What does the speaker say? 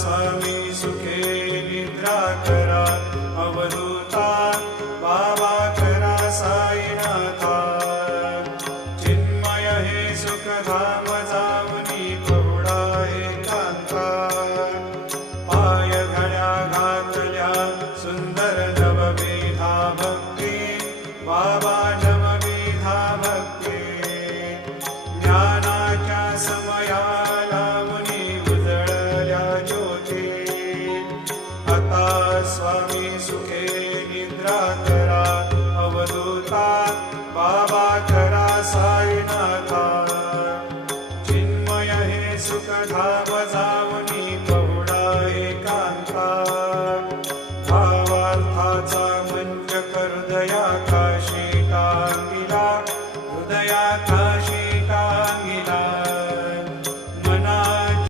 स्वामी सुखे निद्रा करा अवधूता बाबा करा साईनाथा चिन्मय हे सुखधाम जाऊनी पहुडा एकांता पाय घड्या घातल्या सुंदर नवविधा भक्ती बाबा नवविधा भक्ती ज्ञानाच्या समयाला मुनी उजळल्या ज्योती आता स्वामी सुखे निद्रा करा अवधूता बाबा करा साईनाथा चिन्मय हे सुखधाम जाऊनी